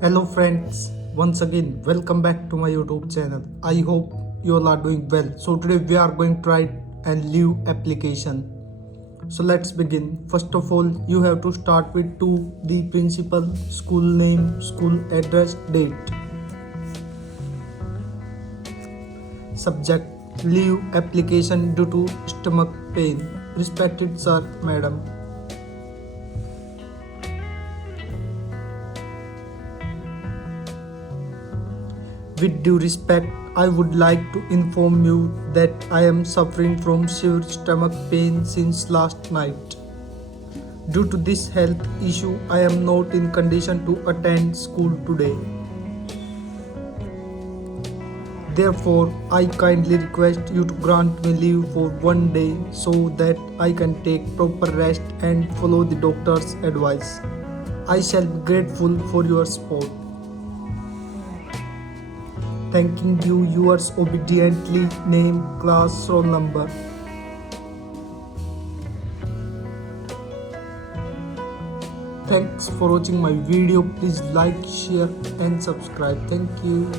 Hello friends, once again welcome back to my YouTube channel. I hope you all are doing well. So today we are going to write a leave application. So let's begin. First of all, you have to start with the principal, school name, school address, date. Subject: leave application due to stomach pain. Respected sir, madam. With due respect, I would like to inform you that I am suffering from severe stomach pain since last night. Due to this health issue, I am not in condition to attend school today. Therefore, I kindly request you to grant me leave for one day so that I can take proper rest and follow the doctor's advice. I shall be grateful for your support. Thanking you, yours obediently, name, class, roll number. Thanks for watching my video. Please like, share and subscribe. Thank you.